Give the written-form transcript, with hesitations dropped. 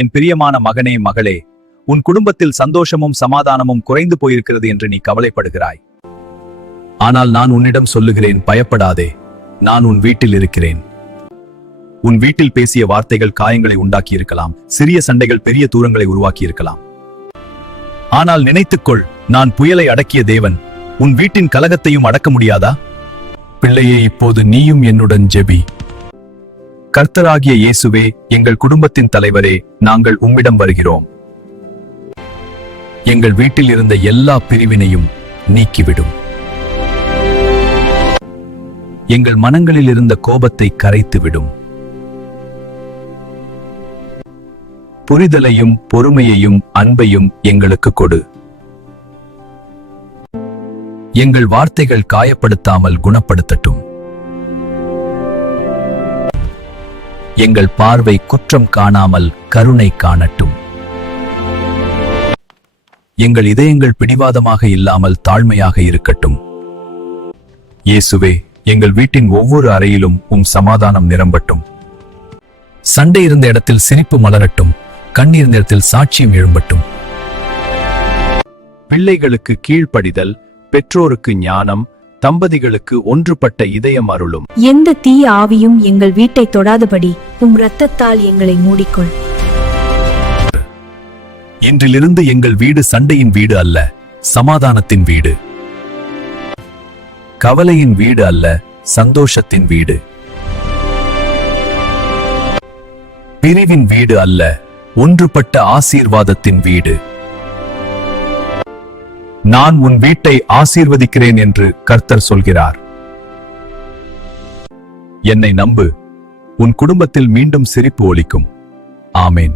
என் பிரியமான மகனே, மகளே, உன் குடும்பத்தில் சந்தோஷமும் சமாதானமும் குறைந்து போயிருக்கிறது என்று நீ கவலைப்படுகிறாய். ஆனால் நான் உன்னிடம் சொல்லுகிறேன், பயப்படாதே, நான் உன் வீட்டில் இருக்கிறேன். உன் வீட்டில் பேசிய வார்த்தைகள் காயங்களை உண்டாக்கி இருக்கலாம், சிறிய சண்டைகள் பெரிய தூரங்களை உருவாக்கி இருக்கலாம். ஆனால் நினைத்துக்கொள், நான் புயலை அடக்கிய தேவன். உன் வீட்டின் கலகத்தையும் அடக்க முடியாதா? பிள்ளையே, இப்போது நீயும் என்னுடன் ஜெபி. கர்த்தராகிய இயேசுவே, எங்கள் குடும்பத்தின் தலைவரே, நாங்கள் உம்மிடம் வருகிறோம். எங்கள் வீட்டில் இருந்த எல்லா பிரிவினையும் நீக்கிவிடும். எங்கள் மனங்களில் இருந்த கோபத்தை கரைத்துவிடும். புரிதலையும் பொறுமையையும் அன்பையும் எங்களுக்கு கொடு. எங்கள் வார்த்தைகள் காயப்படுத்தாமல் குணப்படுத்தட்டும். எங்கள் பார்வை குற்றம் காணாமல் கருணை காணட்டும். எங்கள் இதயங்கள் பிடிவாதமாக இல்லாமல் தாழ்மையாக இருக்கட்டும். இயேசுவே, எங்கள் வீட்டின் ஒவ்வொரு அறையிலும் உம் சமாதானம் நிரம்பட்டும். சண்டை இருந்த இடத்தில் சிரிப்பு மலரட்டும். கண்ணீர் இருந்த இடத்தில் சாட்சியம் எழும்பட்டும். பிள்ளைகளுக்கு கீழ்ப்படிதல், பெற்றோருக்கு ஞானம், தம்பதிகளுக்கு ஒன்றுபட்ட இதயம் அருளும். எந்த தீய ஆவியும் எங்கள் வீட்டை தொடாதபடி உம் இரத்தத்தால் எங்களை மூடிக்கொள். இன்றிலிருந்து எங்கள் வீடு சண்டையின் வீடு அல்ல, சமாதானத்தின் வீடு. கவலையின் வீடு அல்ல, சந்தோஷத்தின் வீடு. பிரிவின் வீடு அல்ல, ஒன்றுபட்ட ஆசீர்வாதத்தின் வீடு. நான் உன் வீட்டை ஆசீர்வதிக்கிறேன் என்று கர்த்தர் சொல்கிறார். என்னை நம்பு, உன் குடும்பத்தில் மீண்டும் சிரிப்பு ஒலிக்கும். ஆமேன்.